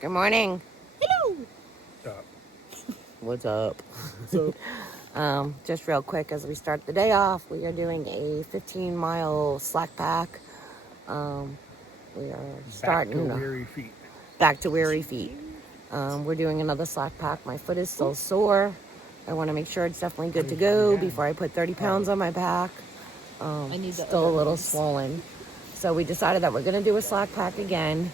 Good morning. Hello. What's up? So, Just real quick as we start the day off, we are doing a 15-mile slack pack. We are starting back to weary feet. back to weary feet. We're doing another slack pack. My foot is still sore. I want to make sure it's definitely good to go before I put 30 pounds on my back. Still a little swollen. So we decided that we're going to do a slack pack again.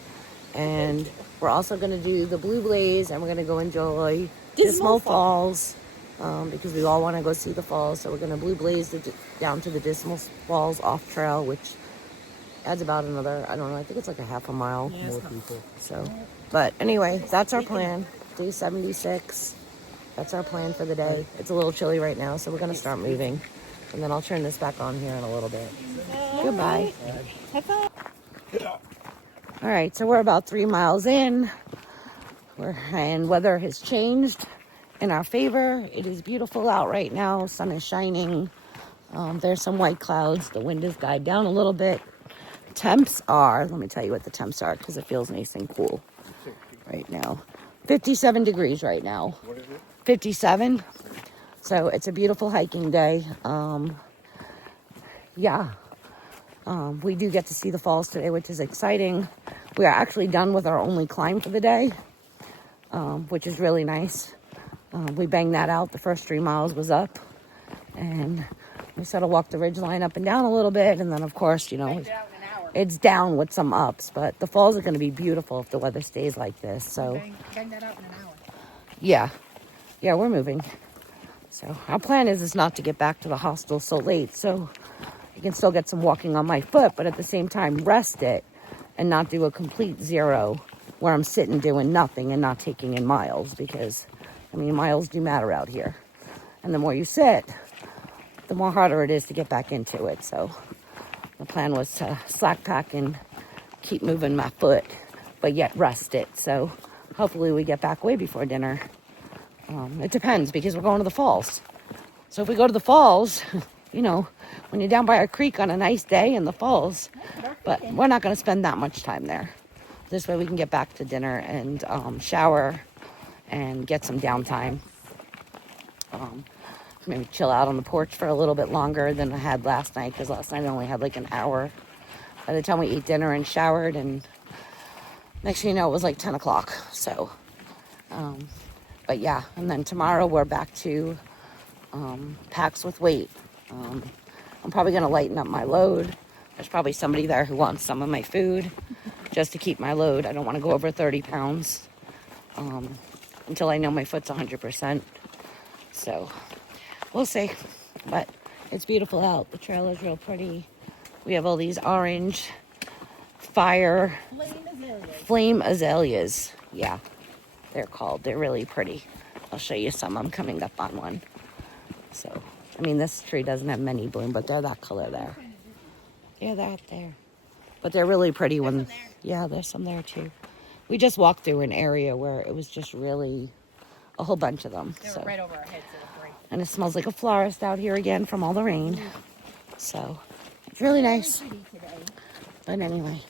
And we're also going to do the Blue Blaze, and we're going to go enjoy Dismal Falls because we all want to go see the falls. So we're going to Blue Blaze down to the Dismal Falls off trail, which adds about another, I don't know, I think it's like a half a mile. More people. So, but anyway, that's our plan. Day 76. That's our plan for the day. It's a little chilly right now, so we're going to start moving. And then I'll turn this back on here in a little bit. Goodbye. All right, so we're about 3 miles in, and weather has changed in our favor. It is beautiful out right now. Sun is shining. There's some white clouds. The wind has died down a little bit. Temps are, let me tell you what the temps are because it feels nice and cool right now. 57 degrees right now. What is it? 57. So it's a beautiful hiking day. We do get to see the falls today, which is exciting. We are actually done with our only climb for the day, which is really nice. We banged that out. The first 3 miles was up, and we sort of walked the ridgeline up and down a little bit, and then, of course, you know, it's down with some ups, but the falls are going to be beautiful if the weather stays like this. So, Bang that out in an hour. yeah, we're moving. So our plan is not to get back to the hostel so late, so you can still get some walking on my foot, but at the same time rest it and not do a complete zero where I'm sitting doing nothing and not taking in miles, because I mean, miles do matter out here. And the more you sit, the more harder it is to get back into it. So the plan was to slack pack and keep moving my foot, but yet rest it. So hopefully we get back way before dinner. It depends because we're going to the falls. So if we go to the falls, you know, when you're down by a creek on a nice day in the falls, but we're not going to spend that much time there. This way we can get back to dinner and shower and get some downtime. Maybe chill out on the porch for a little bit longer than I had last night, because last night I only had like an hour by the time we ate dinner and showered, and next thing you know it was like 10 o'clock. So but yeah, and then tomorrow we're back to packs with weight. I'm probably going to lighten up my load. There's probably somebody there who wants some of my food just to keep my load. I don't want to go over 30 pounds until I know my foot's 100%. So we'll see. But it's beautiful out. The trail is real pretty. We have all these orange flame azaleas. Yeah, they're called. They're really pretty. I'll show you some. I'm coming up on one. So, I mean, this tree doesn't have many bloom, but they're that color there. Yeah, they're out there. But they're really pretty when, yeah, there's some there too. We just walked through an area where it was just really a whole bunch of them. They were right over our heads. It was great. And it smells like a florist out here again from all the rain. So, it's really nice. But anyway,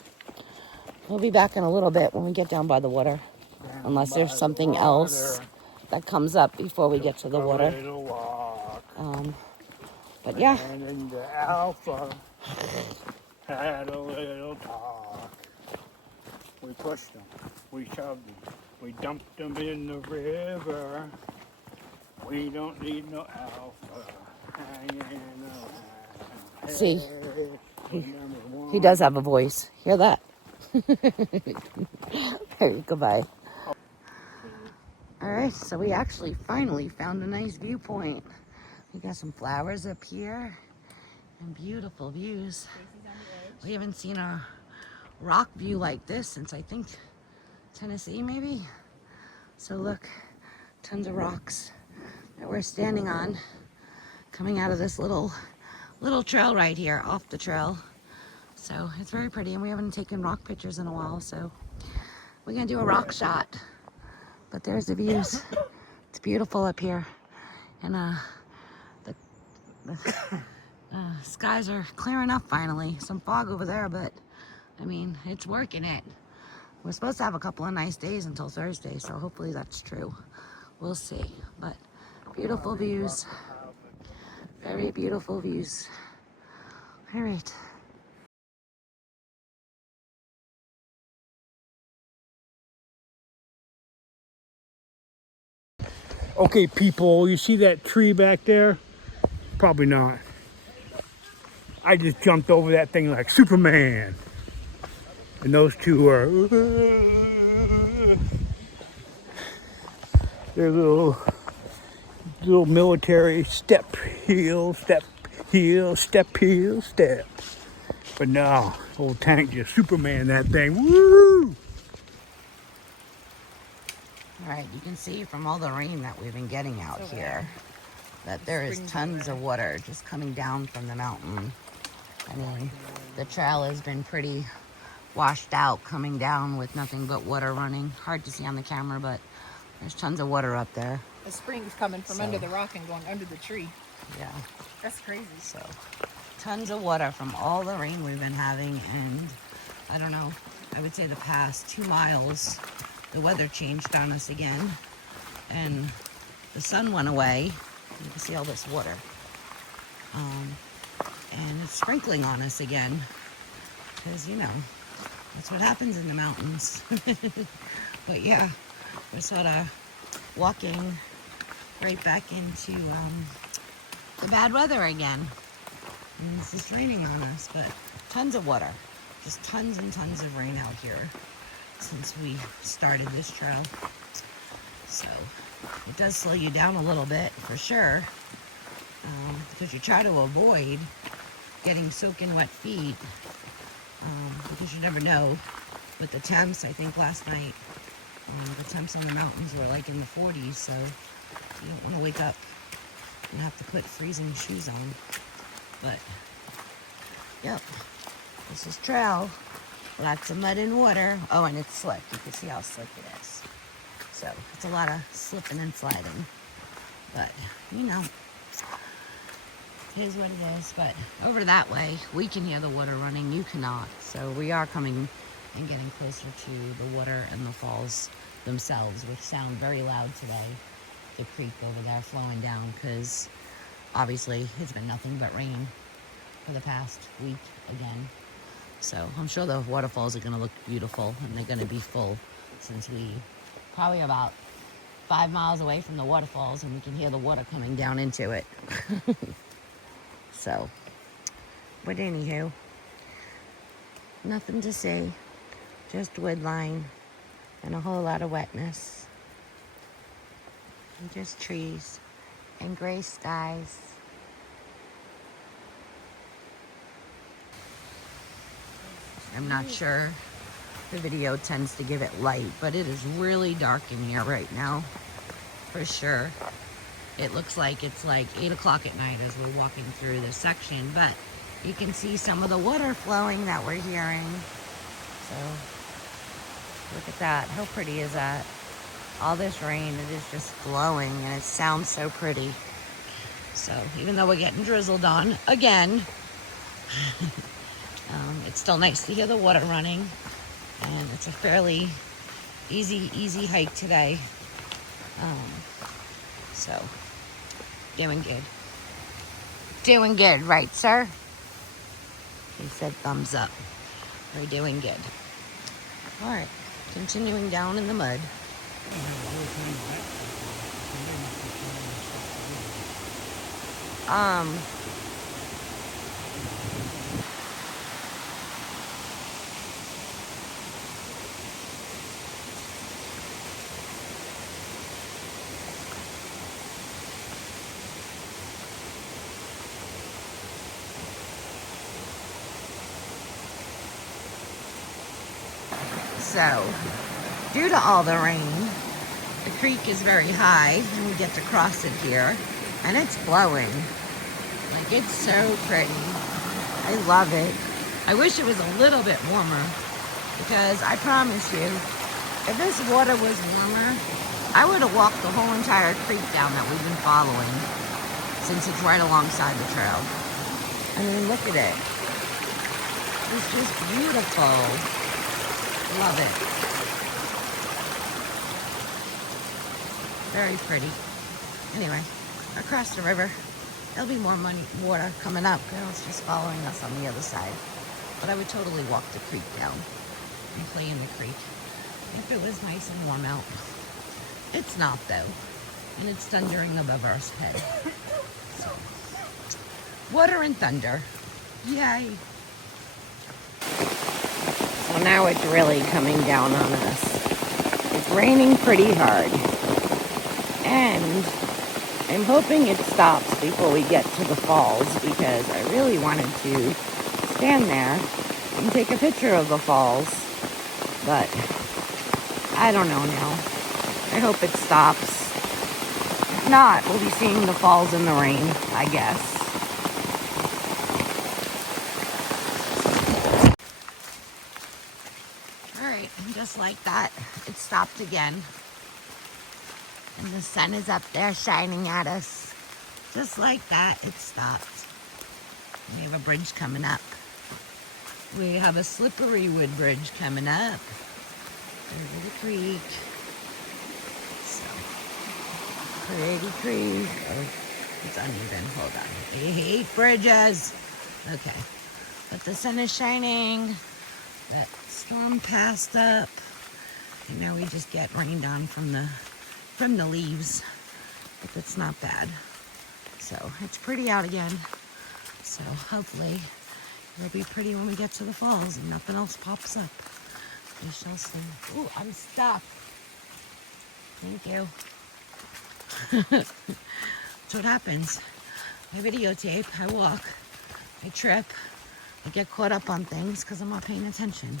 we'll be back in a little bit when we get down by the water. Unless there's something else that comes up before we get to the water. But yeah. And the Alpha had a little talk. We pushed them. We shoved them. We dumped them in the river. We don't need no Alpha hanging around. See, he does have a voice. Hear that? Goodbye. All right, so we actually finally found a nice viewpoint. We got some flowers up here and beautiful views. We haven't seen a rock view like this since I think Tennessee maybe. So look, tons of rocks that we're standing on coming out of this little trail right here off the trail. So it's very pretty, and we haven't taken rock pictures in a while, so we're gonna do a rock shot. But there's the views. It's beautiful up here, and the skies are clearing up finally. Some fog over there, but I mean, it's working it. We're supposed to have a couple of nice days until Thursday, so hopefully that's true. We'll see. But beautiful views. Very beautiful views. All right. Okay, people, you see that tree back there? Probably not. I just jumped over that thing like Superman. And those two are... They're little military step, heel, step, heel, step, heel, step. But no, old Tank just Superman that thing. Woo! All right, you can see from all the rain that we've been getting out here that there is tons of water just coming down from the mountain. I mean, the trail has been pretty washed out, coming down with nothing but water running. Hard to see on the camera, but there's tons of water up there. The spring's coming from under the rock and going under the tree. Yeah. That's crazy. So, tons of water from all the rain we've been having, and I don't know, I would say the past 2 miles, the weather changed on us again, and the sun went away. You can see all this water. And it's sprinkling on us again, because, you know, that's what happens in the mountains. But yeah, we're sort of walking right back into the bad weather again. And it's just raining on us, but tons of water. Just tons and tons of rain out here since we started this trail. So it does slow you down a little bit for sure, because you try to avoid getting soaking wet feet, because you never know with the temps. I think last night the temps on the mountains were like in the 40s, so you don't want to wake up and have to put freezing shoes on. But yep, this is trail, lots of mud and water. Oh, and it's slick. You can see how slick it is. So it's a lot of slipping and sliding, but you know, it is what it is. But over that way, we can hear the water running. You cannot. So we are coming and getting closer to the water and the falls themselves, which sound very loud today. The creek over there flowing down, because obviously it's been nothing but rain for the past week again. So I'm sure the waterfalls are going to look beautiful, and they're going to be full, since we probably about 5 miles away from the waterfalls, and we can hear the water coming down into it. So, but anywho, nothing to see, just wood line and a whole lot of wetness, and just trees and gray skies. I'm not sure, the video tends to give it light, but it is really dark in here right now, for sure. It looks like it's like 8 o'clock at night as we're walking through this section, but you can see some of the water flowing that we're hearing. So look at that. How pretty is that? All this rain, it is just flowing, and it sounds so pretty. So even though we're getting drizzled on again, it's still nice to hear the water running, and it's a fairly easy hike today. So doing good. Doing good, right, sir? He said thumbs up. We're doing good. All right, continuing down in the mud. So, due to all the rain, the creek is very high, and we get to cross it here, and it's flowing. Like, it's so pretty. I love it. I wish it was a little bit warmer, because I promise you, if this water was warmer, I would have walked the whole entire creek down that we've been following, since it's right alongside the trail. I mean, look at it. It's just beautiful. Love it. Very pretty. Anyway, across the river, there'll be more water coming up. Girls just following us on the other side. But I would totally walk the creek down and play in the creek if it was nice and warm out. It's not though, and it's thundering above our head. So, water and thunder, yay! So now it's really coming down on us. It's raining pretty hard, and I'm hoping it stops before we get to the falls, because I really wanted to stand there and take a picture of the falls, but I don't know now. I hope it stops. If not, we'll be seeing the falls in the rain, I guess. Alright, and just like that, it stopped again. And the sun is up there shining at us. Just like that, it stopped. We have a bridge coming up. We have a slippery wood bridge coming up over the creek. So, pretty creek. Oh, it's uneven. Hold on. I hate bridges. Okay. But the sun is shining. That storm passed up. And now we just get rained on from the leaves. But that's not bad. So, it's pretty out again. So, hopefully, it'll be pretty when we get to the falls and nothing else pops up. We shall see. Ooh, I'm stuck. Thank you. That's what happens. I videotape, I walk, I trip, I get caught up on things because I'm not paying attention.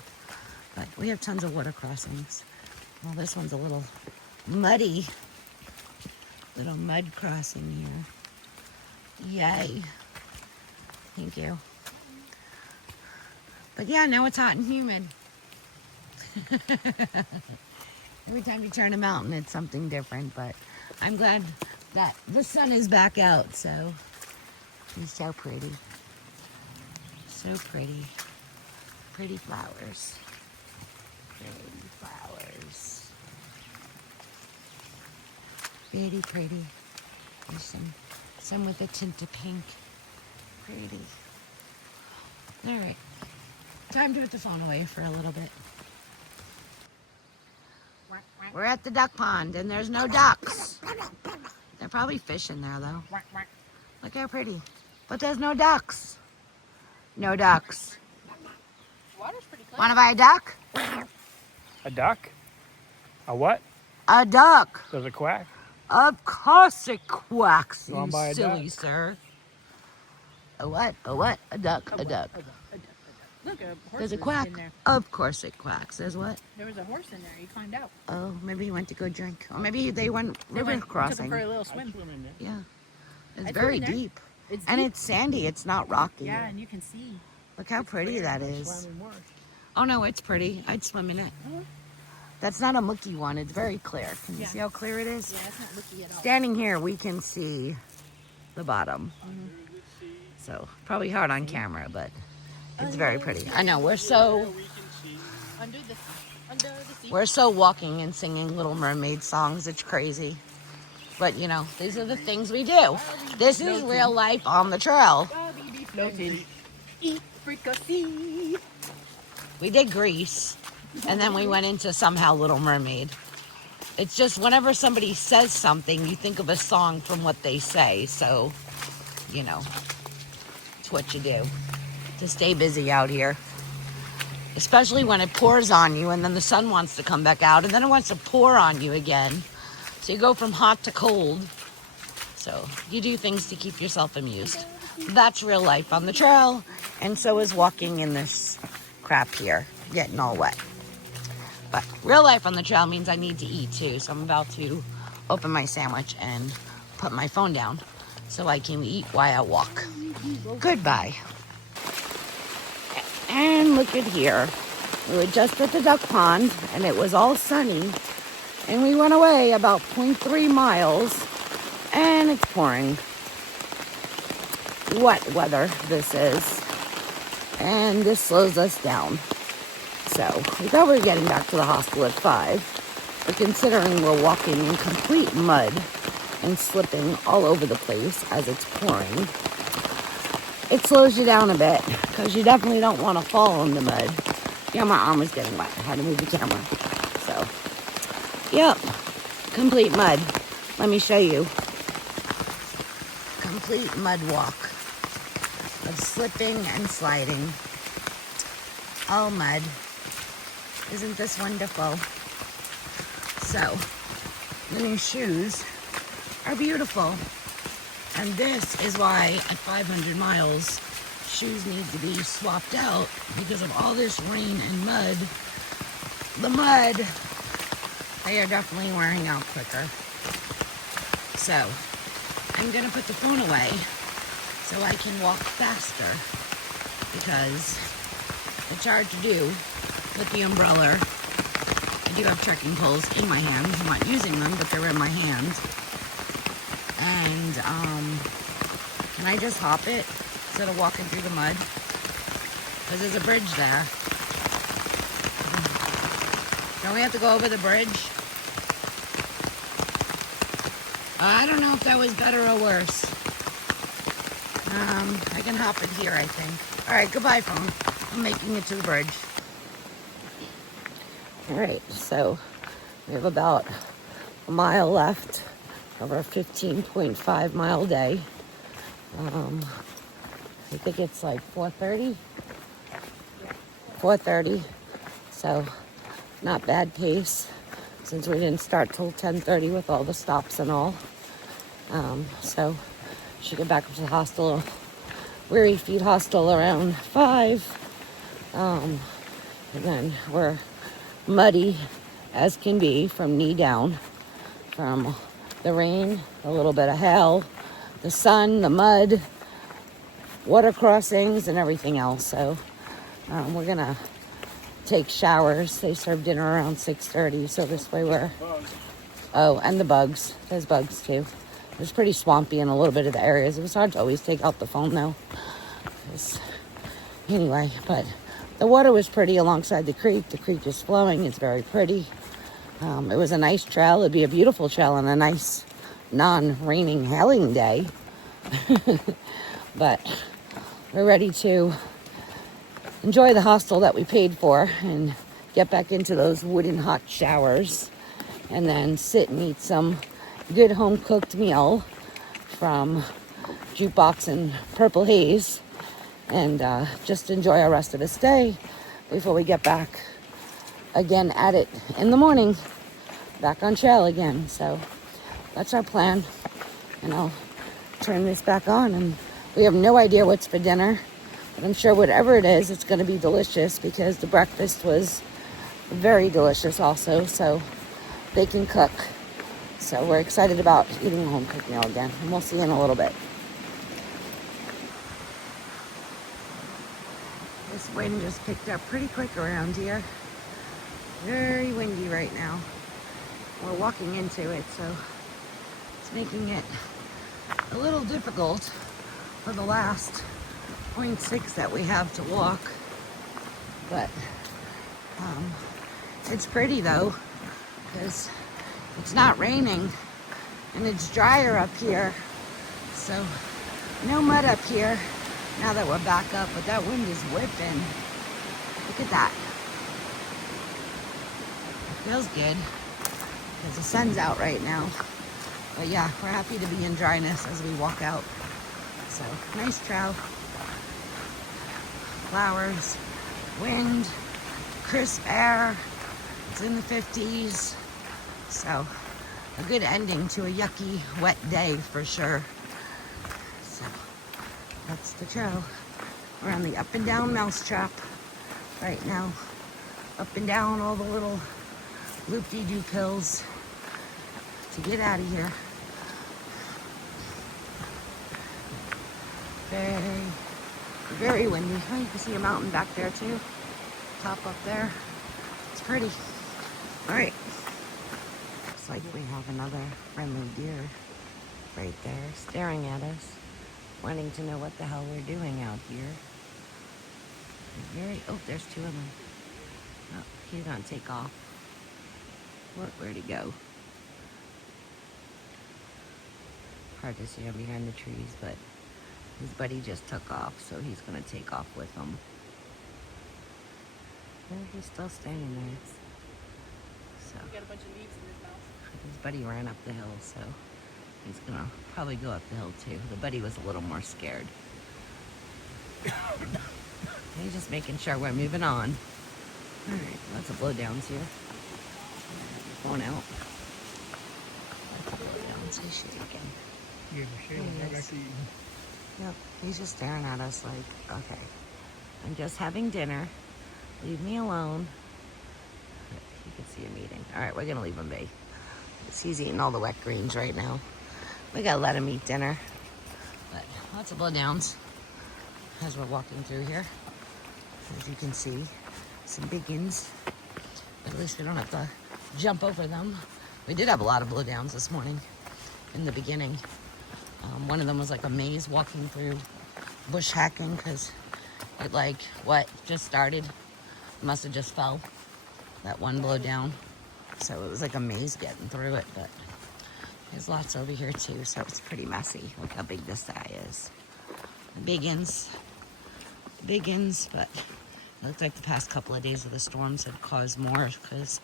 But we have tons of water crossings. Well, this one's a little muddy. Little mud crossing here. Yay. Thank you. But yeah, now it's hot and humid. Every time you turn a mountain, it's something different. But I'm glad that the sun is back out. So it's so pretty. So pretty. Pretty flowers. Pretty flowers. Pretty, pretty. There's some with a tint of pink. Pretty. All right. Time to put the phone away for a little bit. We're at the duck pond and there's no ducks. They're probably fishing there though. Look how pretty. But there's no ducks. No ducks. Water's pretty clear. Want to buy a duck? A duck? A what? A duck. Does it quack? Of course it quacks, You you wanna buy a silly duck? sir. A what? A what? A duck. A duck. Look, a horse Does it was quack? in there. Of course it quacks. There's what? There was a horse in there. You climbed out. Oh, maybe he went to go drink. Or maybe they went They river went- took him crossing. for a little swim. Yeah. It's I'd very swim in there. deep. It's And deep. it's sandy. It's not rocky. Yeah, and you can see. Look how pretty that is. Slamming worse. Oh no, it's pretty. I'd swim in it. That's not a mucky one. It's very clear. Can you Yeah. see how clear it is? Yeah, it's not looky at all. Standing here, we can see the bottom. So probably hard on camera, but it's very pretty. I know we're so Under the sea. we're so walking and singing Little Mermaid songs. It's crazy. But you know, these are the things we do. This is real life on the trail. Bobby be floating. Eat fricassee. We did Grease, and then we went into somehow Little Mermaid. It's just whenever somebody says something, you think of a song from what they say. So, you know, it's what you do to stay busy out here. Especially when it pours on you, and then the sun wants to come back out, and then it wants to pour on you again. So you go from hot to cold. So you do things to keep yourself amused. That's real life on the trail, and so is walking in this crap here, getting all wet. But real life on the trail means I need to eat too, so I'm about to open my sandwich and put my phone down so I can eat while I walk. Goodbye. And look at here. We were just at the duck pond, and it was all sunny, and we went away about 0.3 miles, and it's pouring. Wet weather this is, and this slows us down. So we thought we were getting back to the hostel at 5, but considering we're walking in complete mud and slipping all over the place as it's pouring, it slows you down a bit because you definitely don't want to fall in the mud. Yeah, my arm was getting wet. I had to move the camera. So, yep, complete mud. Let me show you. Complete mud walk of slipping and sliding. All mud. Isn't this wonderful? So, the new shoes are beautiful. And this is why at 500 miles, shoes need to be swapped out because of all this rain and mud. The mud, they are definitely wearing out quicker. So, I'm gonna put the phone away so I can walk faster because it's hard to do with the umbrella. I do have trekking poles in my hands. I'm not using them, but they're in my hands. And can I just hop it instead of walking through the mud? Because there's a bridge there. Don't we have to go over the bridge? I don't know if that was better or worse. I can hop it here, I think. All right, goodbye, phone. I'm making it to the bridge. All right, so we have about a mile left of our 15.5 mile day. I think it's like 4:30. 4:30, so not bad pace since we didn't start till 10:30 with all the stops and all. So should get back up to the hostel, Weary Feet Hostel around 5. And then we're muddy as can be from knee down, from the rain, a little bit of hail, the sun, the mud, water crossings, and everything else. So we're gonna take showers. They serve dinner around 6:30, so this way we're... Oh, and the bugs. There's bugs too. It was pretty swampy in a little bit of the areas. It was hard to always take out the phone though. Anyway, but the water was pretty alongside the creek. The creek is flowing. It's very pretty. It was a nice trail. It'd be a beautiful trail on a nice non-raining, hailing day. But we're ready to enjoy the hostel that we paid for and get back into those wooden hot showers and then sit and eat some good home-cooked meal from Jukebox and Purple Haze and just enjoy our rest of the stay before we get back again at it in the morning, back on trail again. So that's our plan, and I'll turn this back on. And we have no idea what's for dinner, but I'm sure whatever it is, it's going to be delicious because the breakfast was very delicious also. So they can cook. So we're excited about eating a home-cooked meal again, and we'll see you in a little bit. This wind just picked up pretty quick around here. Very windy right now. We're walking into it, so it's making it a little difficult for the last 0.6 that we have to walk. But it's pretty though, because it's not raining and it's drier up here. So no mud up here now that we're back up, but that wind is whipping. Look at that. It feels good because the sun's out right now. But yeah, we're happy to be in dryness as we walk out. So nice trail. Flowers, wind, crisp air. It's in the 50s. So a good ending to a yucky, wet day for sure. So that's the trail. We're on the up and down mousetrap right now. Up and down all the little loop-de-doop hills to get out of here. Very, very windy. Oh, you can see a mountain back there too. Top up there. It's pretty. All right. Looks like we have another friendly deer right there staring at us, wanting to know what the hell we're doing out here. Oh, there's two of them. He's gonna take off. Where'd he go? Hard to see him behind the trees, but his buddy just took off, so he's gonna take off with him. Yeah, he's still staying there. So He got a bunch of leaves in his mouth. his buddy ran up the hill, so he's gonna probably go up the hill too. The buddy was a little more scared. He's just making sure we're moving on. Alright, lots of blowdowns here. Going out. Lots of blowdowns. He's shaking. Give a shit. There he is. Yep, he's just staring at us like, okay, I'm just having dinner. Leave me alone. You can see him eating. All right, we're gonna leave him be. 'Cause he's eating all the wet greens right now. We gotta let him eat dinner. But lots of blowdowns as we're walking through here. As you can see, some biggins. But at least we don't have to jump over them. We did have a lot of blowdowns this morning in the beginning. One of them was like a maze walking through bush hacking because it just started. It must have just fell. That one blow down. So it was like a maze getting through it, but there's lots over here too, so it's pretty messy. Look how big this guy is. Biggins, but it looked like the past couple of days of the storms had caused more because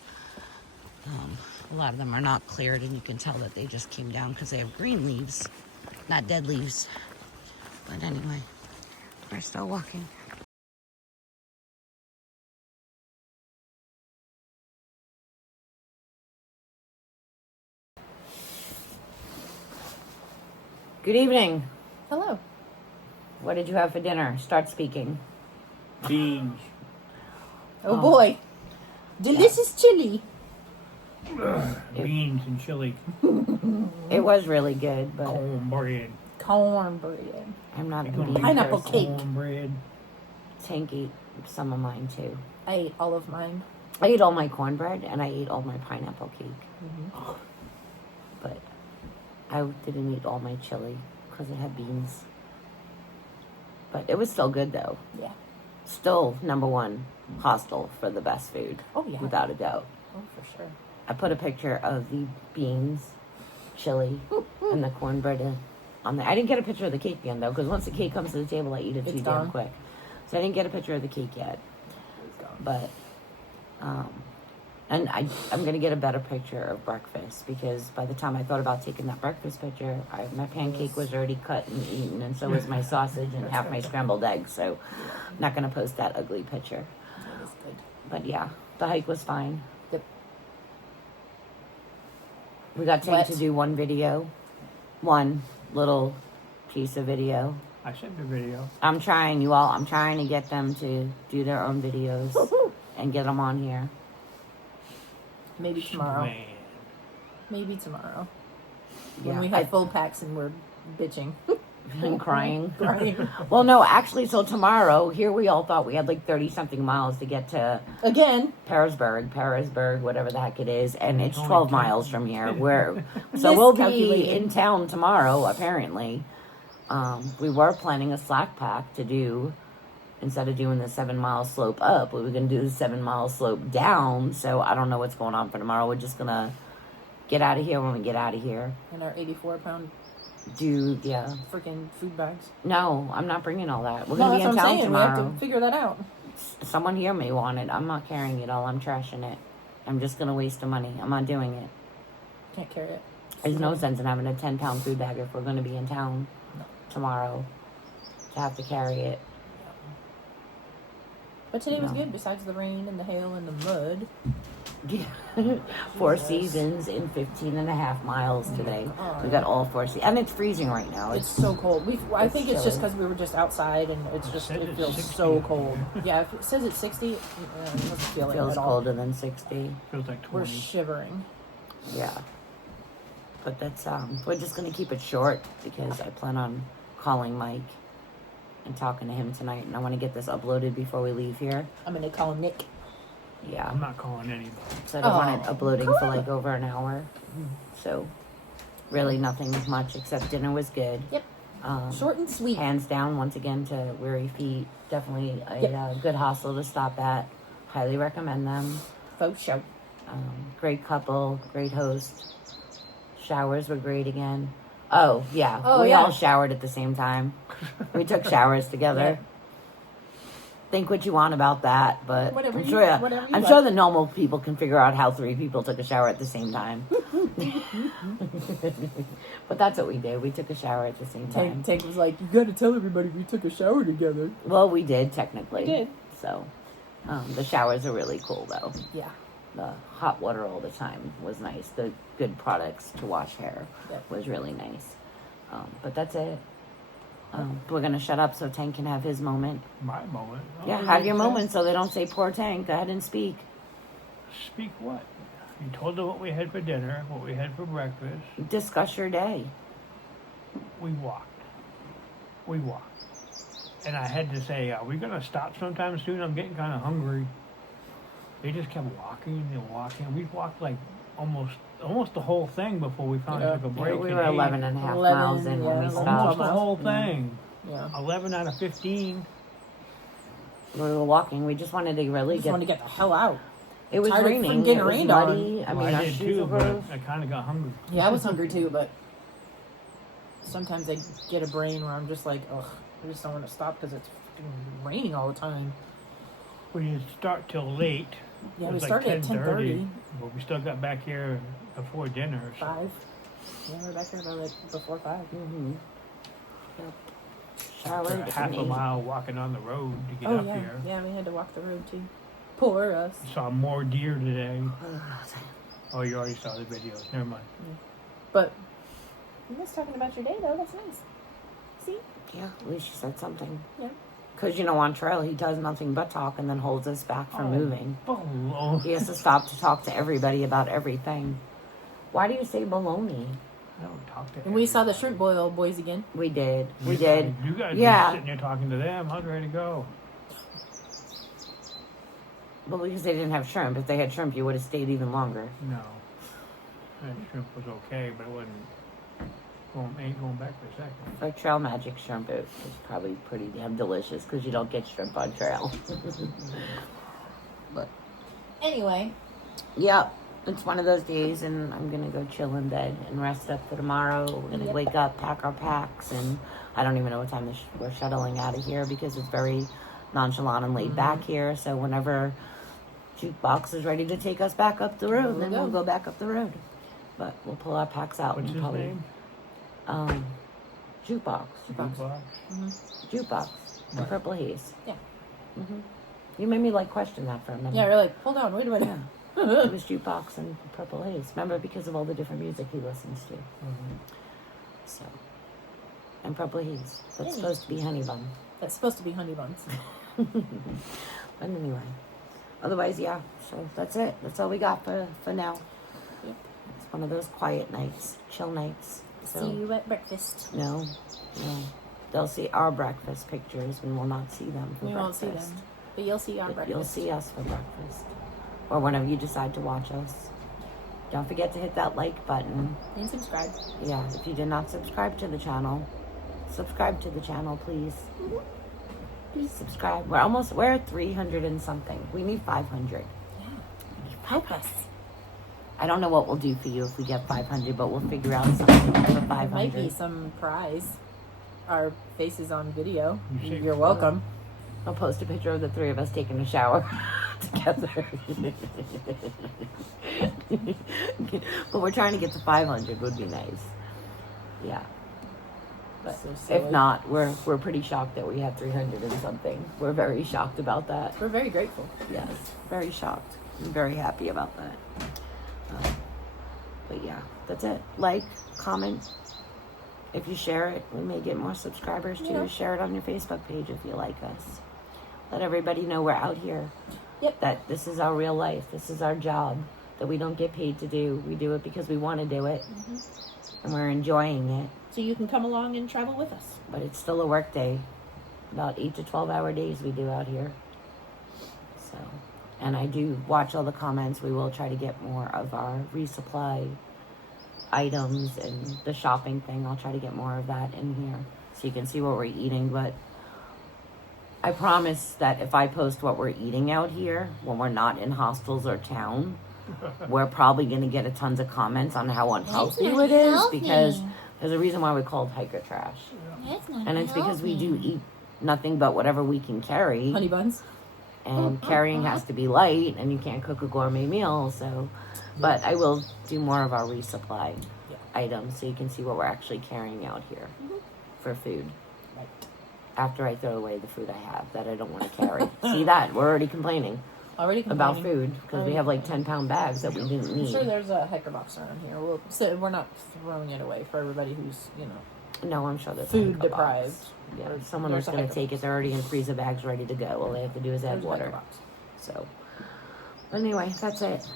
a lot of them are not cleared, and you can tell that they just came down because they have green leaves, not dead leaves. But anyway, we're still walking. Good evening. Hello. What did you have for dinner? Start speaking. Beans. Oh boy. Delicious chili. Beans and chili. It was really good, but Cornbread. Cornbread. I'm not a You're gonna bean eat Pineapple that cake. Cornbread. Tank ate some of mine too. I ate all of mine. I ate all my cornbread and I ate all my pineapple cake. But I didn't eat all my chili because it had beans. But it was still good though. Yeah. Still number one hostel for the best food. Oh, yeah. Without a doubt. Oh, for sure. I put a picture of the beans, chili, and the cornbread on there. I didn't get a picture of the cake yet though, because once the cake comes to the table, I eat it It's too damn gone. quick. So I didn't get a picture of the cake yet. But, and I'm going to get a better picture of breakfast because by the time I thought about taking that breakfast picture, my pancake was already cut and eaten, and so was my sausage and half my scrambled eggs. So I'm not going to post that ugly picture. That was good. But yeah, the hike was fine. Yep. We got Wet. to do one little piece of video. I sent the video. I'm trying, you all. I'm trying to get them to do their own videos and get them on here. Maybe tomorrow. Man. Maybe tomorrow. When Yeah, we have full packs and we're bitching. and crying. Crying. Well, no, actually, so tomorrow, here we all thought we had like 30-something miles to get to Again. Pearisburg, whatever the heck it is, and it's only 12 10. miles from here. So we'll be Miscalculated. in town tomorrow, apparently. We were planning a slack pack to do, instead of doing the 7-mile slope up, we were going to do the 7-mile slope down, so I don't know what's going on for tomorrow. We're just going to get out of here when we get out of here. And our 84-pound Yeah. freaking food bags. No, I'm not bringing all that. We're No, going to that's be in what I'm town saying. tomorrow. We have to figure that out. Someone here may want it. I'm not carrying it all. I'm trashing it. I'm just going to waste the money. I'm not doing it. Can't carry it. There's no sense in having a 10-pound food bag if we're going to be in town tomorrow to have to carry it. But today was No. good, besides the rain and the hail and the mud. 4 Jesus. seasons in 15.5 miles today. God. We got all 4 seasons. And it's freezing right now. It's so cold. I it's think it's just chilly. because we were just outside and it It's feels 60. so cold. Yeah, if it says it's 60, it doesn't feel it feels at all. colder than 60. Feels like We're 20. shivering. Yeah. But that's, we're just going to keep it short because I plan on calling Mike and talking to him tonight. And I want to get this uploaded before we leave here. I'm going to call Nick. Yeah. I'm not calling anybody. So I don't want it Oh. uploading for like over an hour. So really nothing much except dinner was good. Yep. Um, Short and sweet. Hands down once again to Weary Feet. Definitely a Yep. good hostel to stop at. Highly recommend them. Faux show. Great couple, great host. Showers were great again. Oh, yeah. Oh, we yeah. all showered at the same time. We took showers together. Yeah. Think what you want about that, but Whatever I'm you- sure, whatever you I'm like. sure the normal people can figure out how 3 people took a shower at the same time. But that's what we did. We took a shower at the same time. Tank was like, you gotta tell everybody we took a shower together. Well, we did technically. We did. So, the showers are really cool though. Yeah. The hot water all the time was nice. The good products to wash hair Yep. was really nice. But that's it. We're gonna shut up so Tank can have his moment. My moment. Yeah, Oh, have your okay. moment so they don't say poor Tank. Go ahead and speak. Speak what? You told her what we had for dinner, what we had for breakfast. Discuss your day. We walked. And I had to say, are we going to stop sometime soon? I'm getting kind of hungry. They just kept walking and walking. We walked like almost the whole thing before we finally Yeah. took a Yeah, break. we and were ate. 11 and a half 11, miles in when we yeah, stopped. Almost the miles. whole thing. Yeah. 11 out of 15. We were walking. We just wanted to really Just get. wanted to get the hell out. It was tired of raining. getting It was rained on. muddy. I Well, mean, our did shoes too, were but gross. I kind of got hungry. Yeah, I was hungry too, but sometimes I get a brain where I'm just like, ugh, I just don't want to stop because it's freaking raining all the time. We didn't start till late. Yeah, It we was started at 10:30, 10:30. but we still got back here before dinner. So 5. Yeah, we're back here about like before 5. Mm-hmm. Yep. after Showered half and a ate. mile walking on the road to get Oh up yeah, here. yeah, we had to walk the road too. Poor us. Saw more deer today. Oh, Oh, you already saw the videos. Never mind. But you was talking about your day though. That's nice. See? yeah, at least she said something. Yeah. Because, on trail, he does nothing but talk and then holds us back from Oh. moving. Oh, He has to stop to talk to everybody about everything. Why do you say baloney? I don't talk to And we saw the everybody. shrimp boil boys again. We did. We You did. guys- You guys Yeah. were sitting there talking to them. I was ready to go. Well, because they didn't have shrimp. If they had shrimp, you would have stayed even longer. No. That shrimp was okay, but it wasn't. Ain't going back for a second. Like Trail Magic shrimp, it was probably pretty damn delicious because you don't get shrimp on trail. But, Anyway, yep, it's one of those days, and I'm going to go chill in bed and rest up for tomorrow. We're going to Yep. wake up, pack our packs, and I don't even know what time we're shuttling out of here because it's very nonchalant and laid back here. So whenever Jukebox is ready to take us back up the road, then we'll go back up the road. But we'll pull our packs out What's and his probably name? Jukebox. Jukebox. Jukebox. And Right. Purple Haze. Yeah. You made me question that for a minute. yeah, we're like, hold on, wait a minute. Yeah. It was Jukebox and Purple Haze. Remember, because of all the different music he listens to. So, and Purple Haze. That's Hey. supposed to be Honey Bun. That's supposed to be honey buns. But anyway, otherwise, yeah. So that's it. That's all we got for now. Yep. It's one of those quiet nights, chill nights. So, See you at breakfast. no. They'll see our breakfast pictures. We will not see them for We breakfast. won't see them, but you'll see our But breakfast. you'll see us for breakfast. Or whenever you decide to watch us. Don't forget to hit that like button. And subscribe. Yeah, if you did not subscribe to the channel, subscribe to the channel, please. Please subscribe. We're at 300 and something. We need 500. Yeah. Help us. I don't know what we'll do for you if we get 500, but we'll figure out something for 500. There might be some prize. Our faces on video. You say You're prize? welcome. I'll post a picture of the 3 of us taking a shower together. But we're trying to get to 500 would be nice. Yeah. But So silly. if not, we're pretty shocked that we had 300 and something. We're very shocked about that. We're very grateful. Yes, very shocked. I'm very happy about that. But yeah, that's it. Like, comment. If you share it, we may get more subscribers too. Yeah. Share it on your Facebook page if you like us. Let everybody know we're out here. Yep. That this is our real life. This is our job that we don't get paid to do. We do it because we want to do it. And we're enjoying it. So you can come along and travel with us. But it's still a work day. About 8 to 12 hour days we do out here. So, and I do watch all the comments. We will try to get more of our resupply items and the shopping thing. I'll try to get more of that in here so you can see what we're eating. But I promise that if I post what we're eating out here when we're not in hostels or town, we're probably going to get a tons of comments on how unhealthy not it is healthy. because there's a reason why we call it hiker trash. That's not And it's because we do healthy. eat nothing but whatever we can carry. Honey buns. And carrying has to be light, and you can't cook a gourmet meal. So, but I will do more of our resupply items so you can see what we're actually carrying out here for food. Right. After I throw away the food I have that I don't want to carry. See that? We're already complaining Already about complaining. food because we have like 10-pound bags that we didn't I'm need. sure there's a hiker box around here. So we're not throwing it away for everybody who's, No, I'm sure there's a food hiker box. deprived. Yeah, someone There's was a going to hiker take it. They're already in freezer bags ready to go. All they have to do is add There's a hiker water. box. So, anyway, that's it.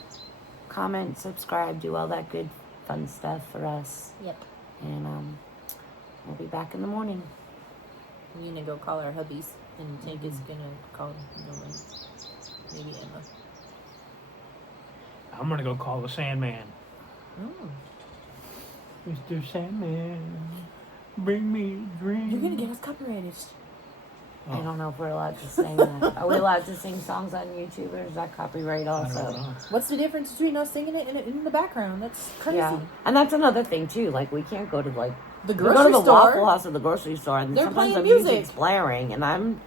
Comment, subscribe, do all that good, fun stuff for us. Yep. And we'll be back in the morning. We need to go call our hubbies, and Tank is gonna call them and maybe Emma. I'm gonna go call the Sandman. Oh. Mr. Sandman, bring me a drink. You're gonna get us copyrighted. I don't know if we're allowed to sing that. Are we allowed to sing songs on YouTube, or is that copyright I also? don't know. What's the difference between us singing it in the background? That's crazy. Yeah, and that's another thing too. Like we can't go to The we go to grocery the store. Waffle House or the grocery store, and They're sometimes the playing music's music. blaring, and I don't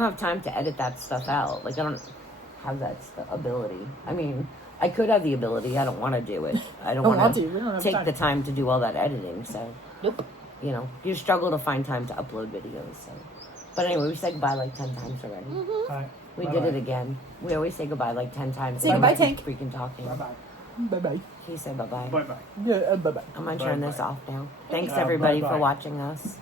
have time to edit that stuff out. Like I don't have that ability. I mean, I could have the ability. I don't want to do it. I don't Don't want want to. to We don't have take time. the time to do all that editing. So Nope. you struggle to find time to upload videos. So, but anyway, we said goodbye like 10 times already. Bye. We Bye-bye. did it again. We always say goodbye like 10 times. Say and goodbye, then we Tank. keep freaking talking. Bye bye. Bye bye. He said bye-bye. Bye bye. Yeah. Bye bye. I'm going to turn this Bye-bye. off now. Thanks everybody for bye-bye. watching us.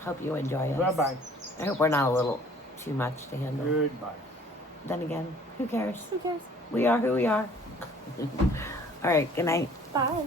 Hope you enjoy us. Bye bye. I hope we're not a little too much to handle. Goodbye. Then again, who cares? Who cares? We are who we are. All right, good night. Bye.